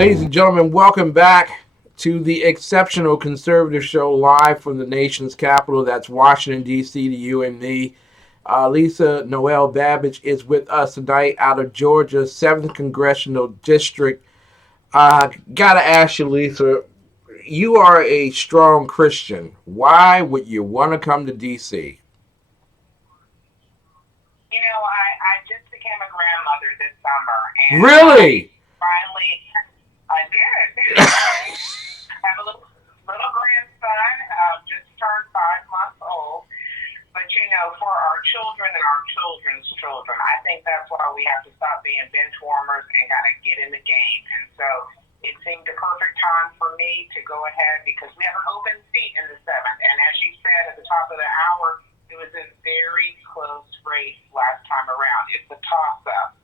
Ladies and gentlemen, welcome back to the Exceptional Conservative Show live from the nation's capital. That's Washington, D.C., to you and me. Lisa Noel Babbage is with us tonight out of Georgia's 7th Congressional District. Gotta ask you, Lisa, you are a strong Christian. Why would you want to come to D.C.? I just became a grandmother this summer, and Really? finally, I did. I have a little grandson, just turned 5 months old. But for our children and our children's children, I think that's why we have to stop being bench warmers and kind of get in the game. And so it seemed the perfect time for me to go ahead because we have an open seat in the 7th. And as you said at the top of the hour, it was a very close race last time around. It's a toss-up.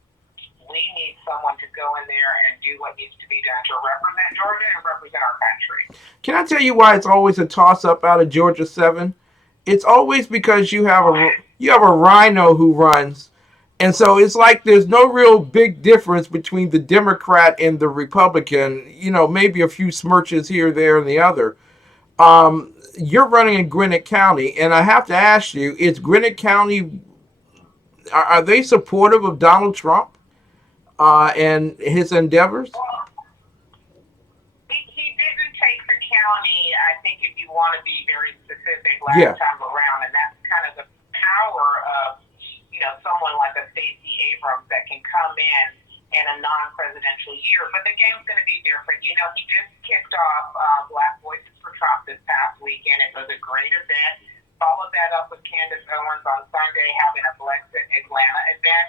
We need someone to go in there and do what needs to be done to represent Georgia and represent our country. Can I tell you why it's always a toss-up out of Georgia 7? It's always because you have a rhino who runs, and so it's like there's no real big difference between the Democrat and the Republican. Maybe a few smirches here, there, and the other. You're running in Gwinnett County, and I have to ask you: is Gwinnett County, are they supportive of Donald Trump and his endeavors? He didn't take the county, I think, if you want to be very specific, Yeah. last time around, and that's kind of the power of, someone like a Stacey Abrams that can come in a non-presidential year. But the game's going to be different. He just kicked off Black Voices for Trump this past weekend. It was a great event. Followed that up with Candace Owens on Sunday having a Blexit Atlanta event.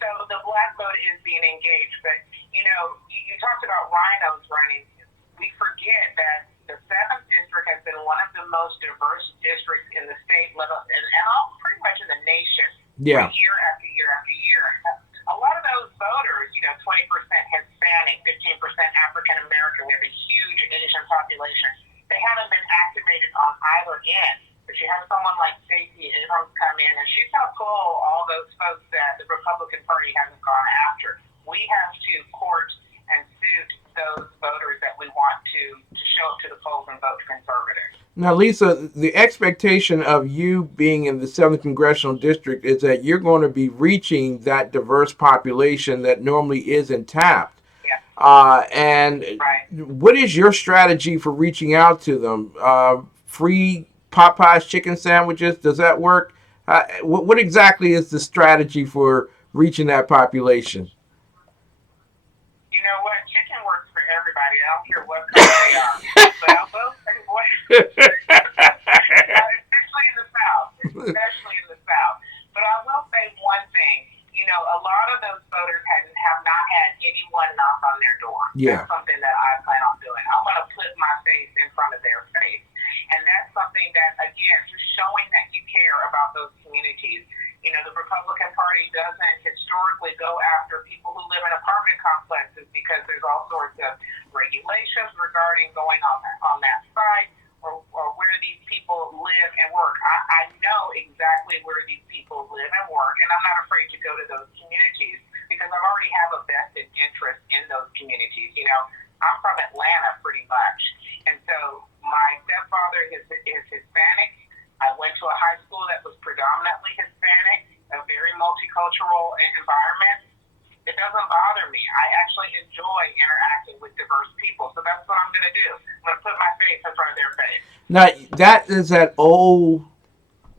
So the black vote is being engaged. But, you talked about rhinos running. We forget that the 7th district has been one of the most diverse districts in the state, and all pretty much in the nation. Yeah. Year after year after year. A lot of those voters, 20% Hispanic, 15% African American. We have a huge Asian population. They haven't been activated on either end. But you have someone like Stacey Abrams come in, and she's going to pull all those folks that the Republican Party hasn't gone after. We have to court and suit those voters that we want to show up to the polls and vote conservative. Now, Lisa, the expectation of you being in the 7th Congressional District is that you're going to be reaching that diverse population that normally isn't tapped. Yeah. And Right. What is your strategy for reaching out to them? Free Popeye's chicken sandwiches? Does that work? What exactly is the strategy for reaching that population? You know what? Chicken works for everybody. I don't care what color they are. But I will say what, especially in the South. Especially in the South. But I will say one thing. A lot of those voters have not had anyone knock on their door. Yeah. That's something that I plan on doing. I'm going to put my face in front of their face. And that's something that, again, just showing that you care about those communities. The Republican Party doesn't historically go after people who live in apartment complexes because there's all sorts of regulations regarding going on that site or where these people live and work. I know exactly where these people live and work, and I'm not afraid to go to those communities because I already have a vested interest in those communities. I'm from Atlanta pretty much, and so my stepfather is Hispanic. I went to a high school that was predominantly Hispanic, a very multicultural environment. It doesn't bother me. I actually enjoy interacting with diverse people, so that's what I'm going to do. I'm going to put my face in front of their face. Now, that is that old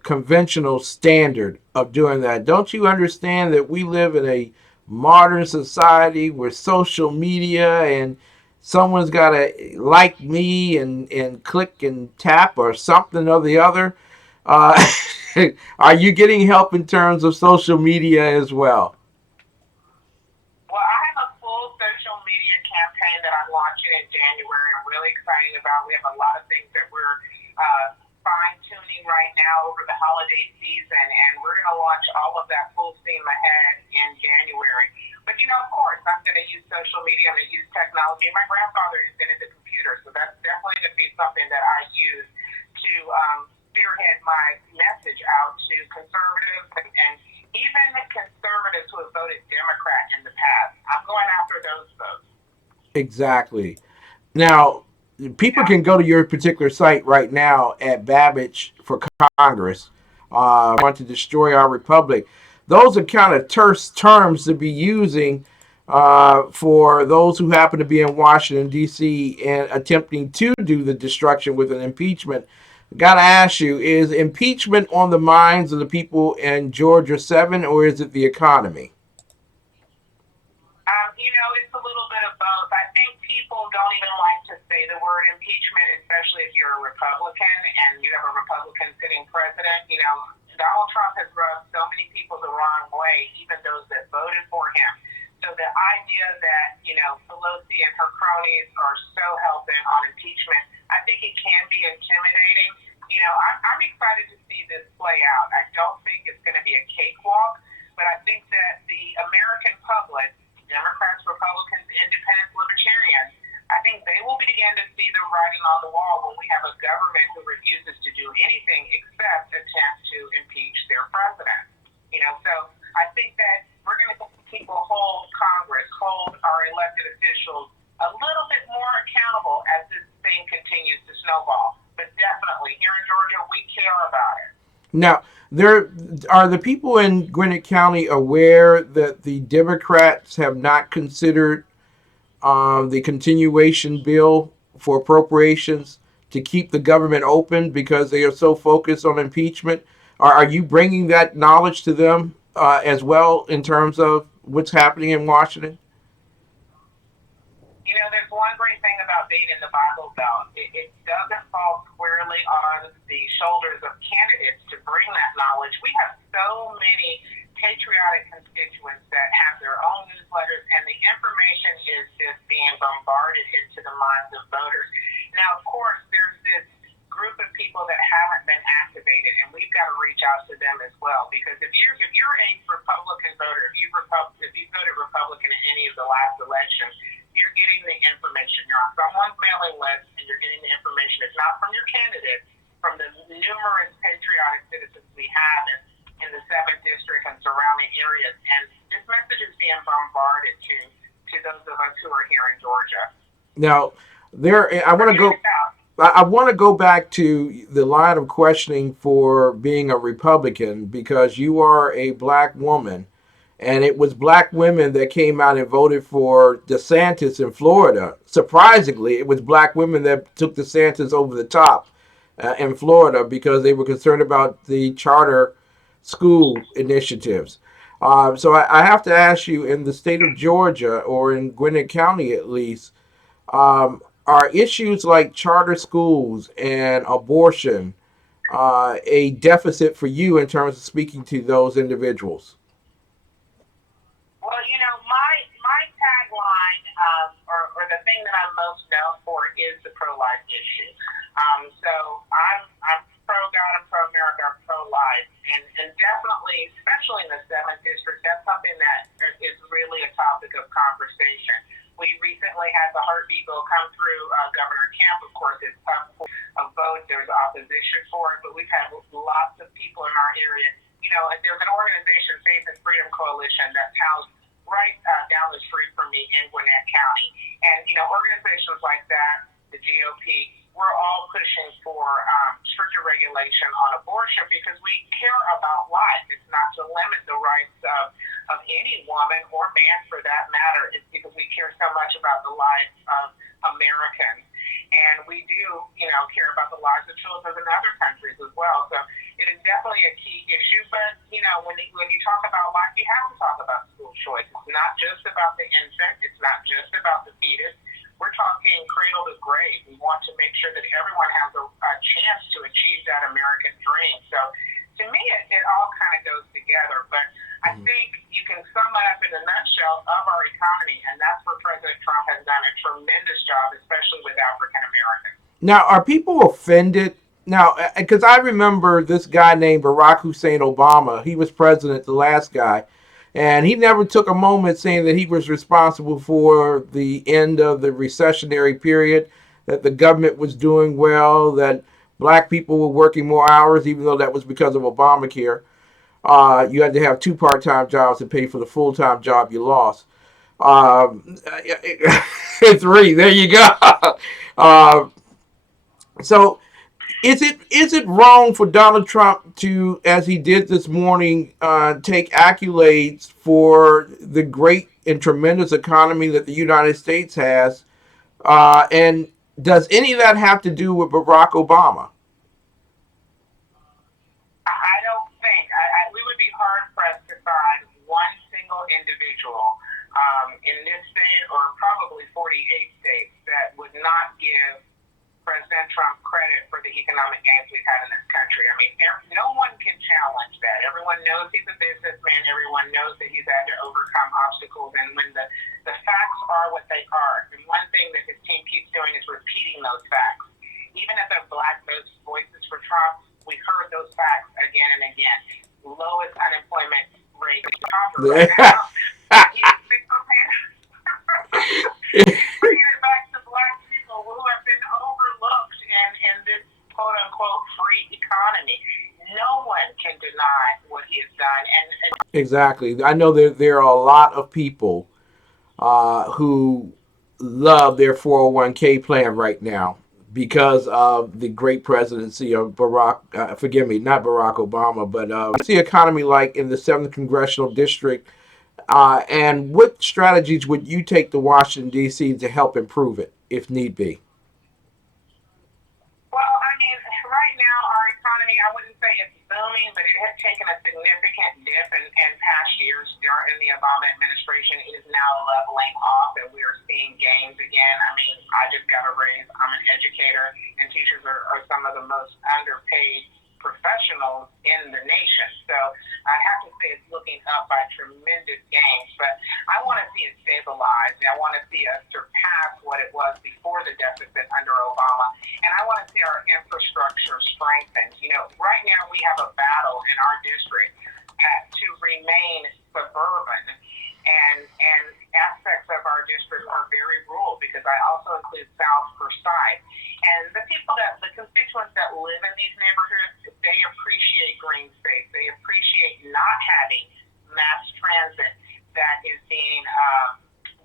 conventional standard of doing that. Don't you understand that we live in a modern society where social media and someone's got to like me and click and tap or something or the other? Are you getting help in terms of social media as well? Well, I have a full social media campaign that I'm launching in January. I'm really excited about. We have a lot of things that we're fine-tuning right now over the holiday season, and we're going to launch all of that full steam ahead in January. But, of course, I'm going to use social media. I'm going to use technology. My grandfather invented the computer, so that's definitely going to be something that I use to spearhead my message out to conservatives and even conservatives who have voted Democrat in the past. I'm going after those votes. Exactly. Now, people Yeah. can go to your particular site right now at Babbage for Congress. Want to destroy our republic. Those are kind of terse terms to be using for those who happen to be in Washington, D.C. and attempting to do the destruction with an impeachment. Got to ask you, is impeachment on the minds of the people in Georgia 7, or is it the economy? It's a little bit of both. I think people don't even like to say the word impeachment, especially if you're a Republican and you have a Republican sitting president. Donald Trump has rubbed so many people the wrong way, even those that voted for him. So the idea that, Pelosi and her cronies are so hell bent on impeachment, I think it can be intimidating. I'm excited to see this play out. I don't think it's going to be a cakewalk, but I think that the American public, Democrats, Republicans, Independents, Libertarians, I think they will begin to see the writing on the wall when we have a government who refuses to do anything except attempt to impeach their president. So I think that we're going to see people hold Congress, hold our elected officials a little bit more accountable as this thing continues to snowball. But definitely, here in Georgia, we care about it. Now, there are the people in Gwinnett County aware that the Democrats have not considered the continuation bill for appropriations to keep the government open because they are so focused on impeachment. Are you bringing that knowledge to them as well in terms of what's happening in Washington? There's one great thing about being in the Bible Belt. It doesn't fall squarely on the shoulders of candidates to bring that knowledge. We have so many patriotic constituents that have their own newsletters, and the information is just being bombarded into the minds of voters. Now, of course, there's this group of people that haven't been activated, and we've got to reach out to them as well. Because if you're a Republican voter, if you voted Republican in any of the last elections, you're getting the information. You're on someone's mailing list, and you're getting the information. It's not from your candidate, from the numerous patriotic citizens we have in the 7th district and surrounding areas. And this message is being bombarded to those of us who are here in Georgia. Now, I want to go. Back to the line of questioning for being a Republican because you are a black woman, and it was black women that came out and voted for DeSantis in Florida. Surprisingly, it was black women that took DeSantis over the top in Florida because they were concerned about the charter school initiatives. So I have to ask you, in the state of Georgia or in Gwinnett County at least, are issues like charter schools and abortion a deficit for you in terms of speaking to those individuals? Well, my tagline, or the thing that I'm most known for is the pro-life issue. So I'm pro-God, I'm pro-America, I'm pro-life, and definitely, especially in the 7th district, that's something that is really a topic of conversation. We recently had the heartbeat bill come through. Governor Kemp, of course, is up for a vote. There's opposition for it, but we've had lots of people in our area. There's an organization, Faith and Freedom Coalition, that's housed right down the street from me in Gwinnett County. And, organizations like that, the GOP, we're all pushing for stricter regulation on abortion because we care about life. It's not to limit the rights of any woman or man for that matter. It's because we care so much about the lives of Americans. And we do, care about the lives of children in other countries as well. So it is definitely a key issue. But, when you talk about life, you have to talk about school choice. It's not just about the infant. It's not just about the fetus. We're talking cradle to grave. We want to make sure that everyone has a chance to achieve that American dream. So to me, it all kind of goes together. But I think you can sum it up in a nutshell of our economy, and that's where President Trump has done a tremendous job, especially with African Americans. Now, are people offended? Now, because I remember this guy named Barack Hussein Obama. He was president, the last guy, and he never took a moment saying that he was responsible for the end of the recessionary period, that the government was doing well, that black people were working more hours, even though that was because of Obamacare. You had to have two part-time jobs to pay for the full-time job you lost. Um, 3. There you go. Uh, so is it wrong for Donald Trump to, as he did this morning, take accolades for the great and tremendous economy that the United States has? And does any of that have to do with Barack Obama? I don't think we would be hard pressed to find one single individual in this state or probably 48 states that would not give President Trump credit for the economic gains we've had in this country. I mean, no one can challenge that. Everyone knows he's a businessman. Everyone knows that he's had to overcome obstacles. And when the facts are what they are, and one thing that his team keeps doing is repeating those facts. Even at the Black Voices for Trump, we heard those facts again and again. Lowest unemployment rate right now. He's bringing it back to black people who have been overlooked in this quote unquote free economy. No one can deny what he has done. And Exactly. I know there are a lot of people who love their 401k plan right now because of the great presidency of Barack, forgive me, not Barack Obama, but what's the economy like in the 7th Congressional District? And what strategies would you take to Washington, D.C. to help improve it if need be? well, I mean, right now our economy, I wouldn't say it's booming, but it has taken a significant dip in past years during the Obama administration. It is now leveling off, and we are seeing gains again. I mean, I just got a raise. I'm an educator, and teachers are some of the most underpaid professionals in the nation. So I have to say it's looking up by tremendous gains, but I want to see it stabilize. I want to see us surpass what it was before the deficit under Obama, and I want to see our infrastructure strengthened. You know, right now we have a battle in our district to remain suburban, and aspects of our district are very rural because I also include South Forsyth. And the constituents that live in these neighborhoods, they appreciate green space. They appreciate not having mass transit that is being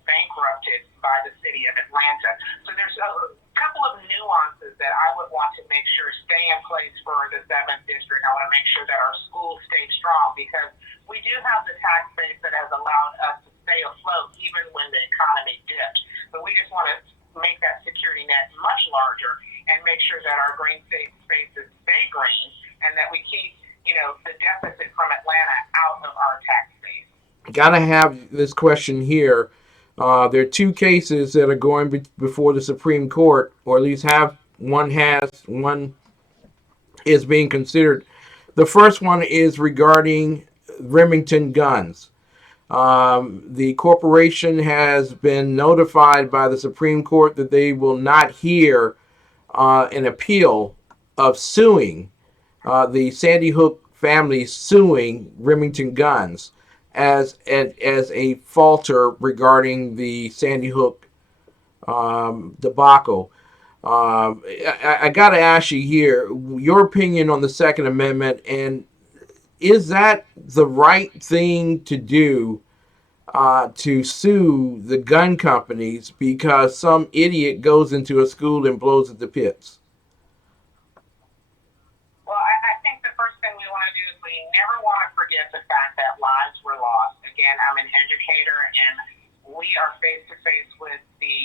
bankrupted by the city of Atlanta. So there's a couple of nuances that I would want to make sure stay in place for the 7th district. I want to make sure that our schools stay strong because we do have the tax base that has allowed us to stay afloat even when the economy dipped. But we just want to make that security net much larger and make sure that our green spaces stay green and that we keep, the deficit from Atlanta out of our tax base. Gotta have this question here. There are 2 cases that are going before the Supreme Court, or at least one is being considered. The first one is regarding Remington guns. The corporation has been notified by the Supreme Court that they will not hear an appeal of suing the Sandy Hook family suing Remington Guns as a falter regarding the Sandy Hook debacle. I got to ask you here your opinion on the Second Amendment, and is that the right thing to do to sue the gun companies because some idiot goes into a school and blows it to pits? Well, I think the first thing we want to do is we never want to forget the fact that lives were lost. Again, I'm an educator, and we are face to face with the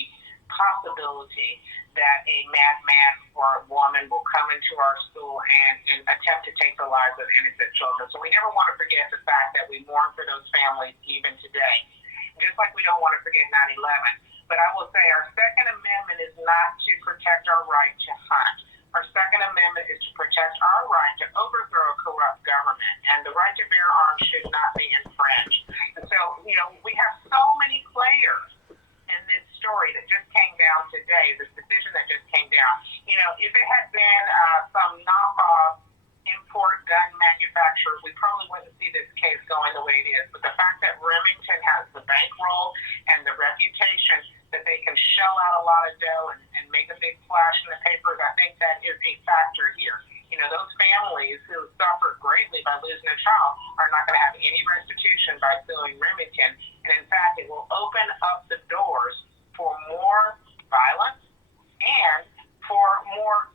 possibility that a madman or a woman will come into our school and attempt to take the lives of innocent children. So we never want to forget the fact that we mourn for those families even today, just like we don't want to forget 9/11. But I will say our Second Amendment is not to protect our right to hunt. Our Second Amendment is to protect our right to overthrow a corrupt government, and the right to bear arms should not be infringed. And so, we have so many players in this story that just came down today, this decision that just came down. If it had been some knockoff import gun manufacturers, we probably wouldn't see this case going the way it is. But the fact that Remington has the bankroll and the reputation that they can shell out a lot of dough and make a big splash in the papers, I think that is a factor here. Those families who suffered greatly by losing a child are not going to have any restitution by suing Remington. And And in fact, it will open up the doors for more violence and for more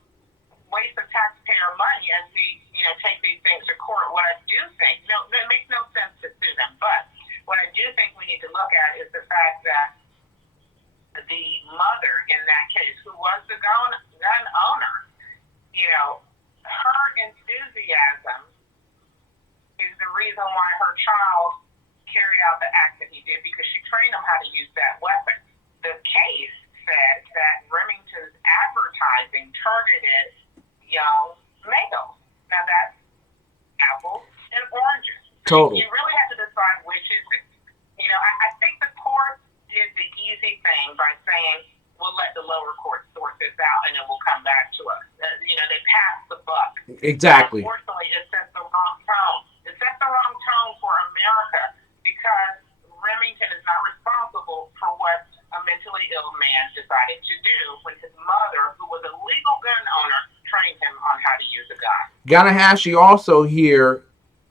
waste of taxpayer money as we, take these things to court. What I do think, it makes no sense to sue them, but what I do think we need to look at is the fact that the mother in that case, who was the gun owner, her enthusiasm is the reason why her child carried out the act that he did, because she trained him how to use that weapon. The case said that Remington's advertising targeted young males. Now that's apples and oranges. Totally. You really have to decide which is it. I think the court did the easy thing by saying, we'll let the lower court sort this out and it will come back to us. They passed the buck. Exactly. Unfortunately, it sets the wrong tone. It sets the wrong tone for America because Remington is not responsible for what a mentally ill man decided to do when his mother, who was a legal gun owner, trained him on how to use a gun. Ganahashi also here,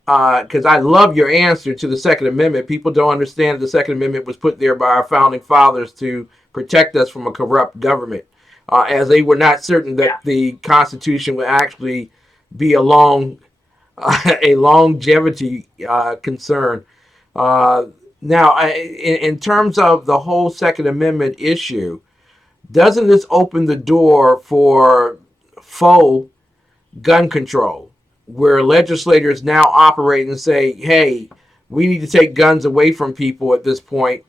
because I love your answer to the Second Amendment. People don't understand the Second Amendment was put there by our founding fathers to protect us from a corrupt government, as they were not certain that the Constitution would actually be a longevity concern. Now, in terms of the whole Second Amendment issue, doesn't this open the door for faux gun control, where legislators now operate and say, hey, we need to take guns away from people at this point,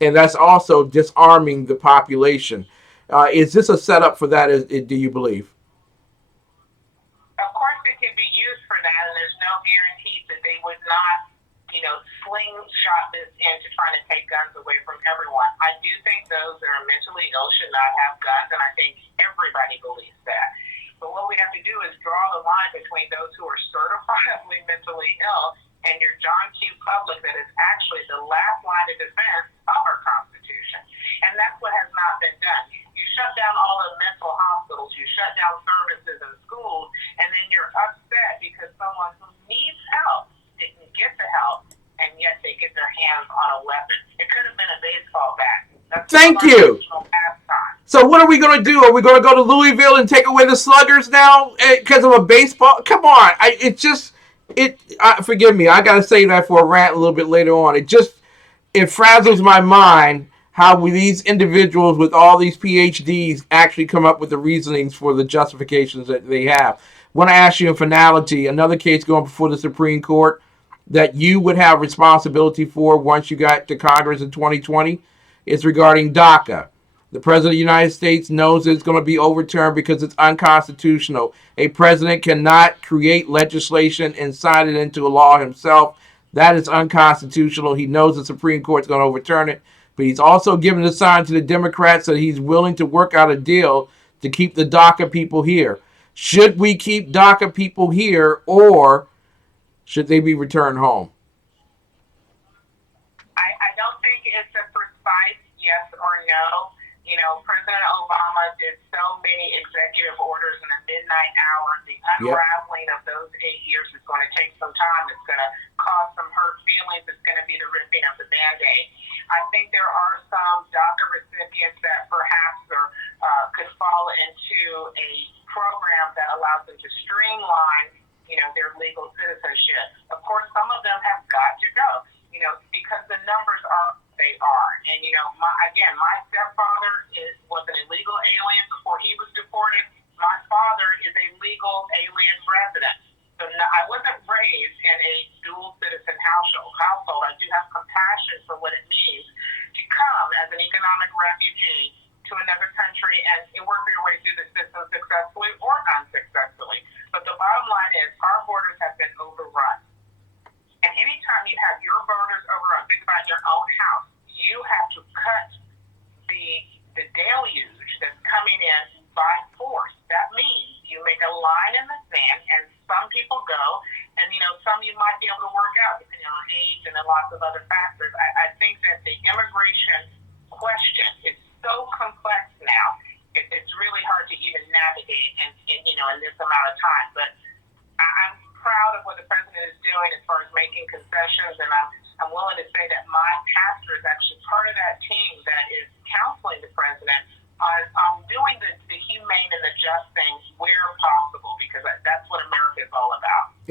and that's also disarming the population? Is this a setup for that, do you believe? Of course, it can be used for that, and there's no guarantee that they would not, slingshot this into trying to take guns away from everyone. I do think those that are mentally ill should not have guns, and I think everybody believes that. But what we have to do is draw the line between those who are certifiably mentally ill and your John Q. public that is actually the last line of defense of our Constitution. And that's what has not been done. You shut down all the mental hospitals, you shut down services in schools, and then you're upset because someone who needs help didn't get the help, and yet they get their hands on a weapon. It could have been a baseball bat. Thank you. So what are we going to do? Are we going to go to Louisville and take away the sluggers now because of a baseball? Come on. Forgive me. I got to say that for a rant a little bit later on. It frazzles my mind how these individuals with all these PhDs actually come up with the reasonings for the justifications that they have. I want to ask you in finality, another case going before the Supreme Court that you would have responsibility for once you got to Congress in 2020 is regarding DACA. The President of the United States knows it's going to be overturned because it's unconstitutional. A president cannot create legislation and sign it into a law himself. That is unconstitutional. He knows the Supreme Court's going to overturn it. But he's also given a sign to the Democrats that he's willing to work out a deal to keep the DACA people here. Should we keep DACA people here, or should they be returned home? I don't think it's a precise yes or no. President Obama did so many executive orders in the midnight hour. The unraveling of those 8 years is going to take some time. It's going to cause some hurt feelings. It's going to be the ripping of the Band-Aid. I think there are some DACA recipients that perhaps could fall into a program that allows them to streamline, their legal citizenship. Of course, some of them have got to go, because the numbers are they are. And, my stepfather was an illegal alien before he was deported. My father is a legal alien resident. So I wasn't raised in a dual citizen household. I do have compassion for what it means to come as an economic refugee to another country and work your way through the system successfully or unsuccessfully. But the bottom line is our borders have been overrun. And anytime you have your borders overrun, think about your own house, you have to cut the deluge that's coming in by force. That means you make a line in the sand, and some people go, and some you might be able to work out depending on age and then lots of other factors. I think that the immigration question is so complex now. It's really hard to even navigate in this amount of time. But I'm proud of what the president is doing as far as making concessions, and I'm willing to say that my pastor is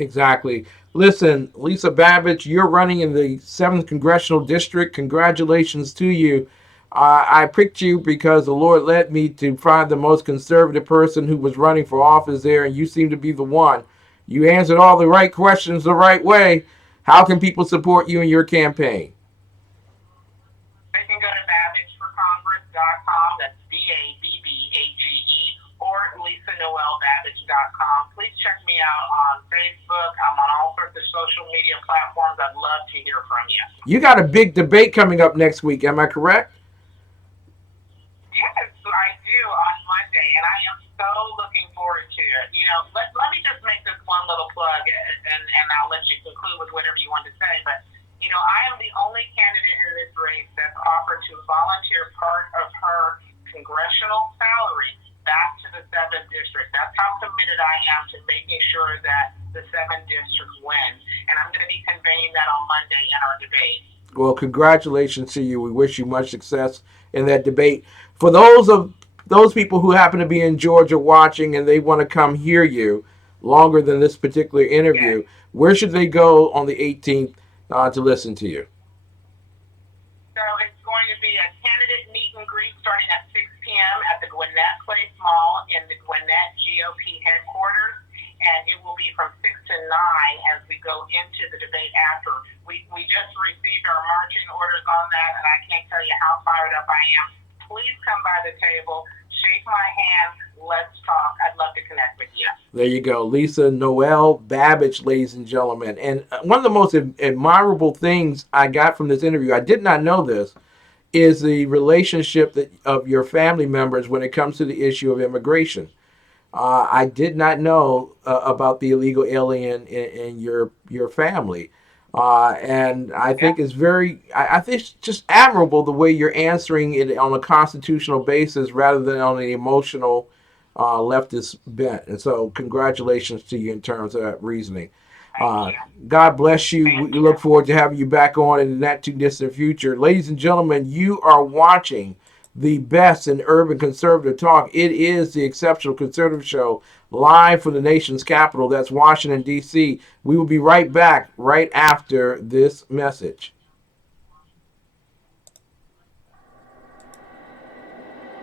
Exactly. Listen, Lisa Babbage, you're running in the 7th Congressional District. Congratulations to you. I picked you because the Lord led me to find the most conservative person who was running for office there, and you seem to be the one. You answered all the right questions the right way. How can people support you in your campaign? They can go to babbageforcongress.com. That's BABBAGE, or LisaNoelBabbage.com. Please check me out on Facebook. I'm on all sorts of social media platforms. I'd love to hear from you. You got a big debate coming up next week, am I correct? Yes, I do on Monday, and I am so looking forward to it. Let me just make this one little plug, and I'll let you conclude with whatever you want to say. But, I am the only candidate in this race that's offered to volunteer part of her congressional salary back to the 7th District. That's how committed I am to making sure that the 7th District wins. And I'm going to be conveying that on Monday in our debate. Well, congratulations to you. We wish you much success in that debate. For those people who happen to be in Georgia watching and they want to come hear you longer than this particular interview, Yes. where should they go on the 18th to listen to you? So it's going to be a candidate meet and greet starting at 6 p.m. at the Gwinnett Place Mall in the Gwinnett GOP headquarters. And it will be from 6 to 9 as we go into the debate after. We just received our marching orders on that, and I can't tell you how fired up I am. Please come by the table, shake my hand, let's talk. I'd love to connect with you. There you go. Lisa Noel Babbage, ladies and gentlemen. And one of the most admirable things I got from this interview, I did not know this, is the relationship of your family members when it comes to the issue of immigration. I did not know about the illegal alien in your family, and I think it's I think it's just admirable the way you're answering it on a constitutional basis rather than on an emotional leftist bent. And so, congratulations to you in terms of that reasoning. Uh, God bless you. We look forward to having you back on in the not too distant future. Ladies and gentlemen, you are watching the best in urban conservative talk. It is the Exceptional Conservative Show, live from the nation's capital. That's Washington, D.C. We will be right back right after this message.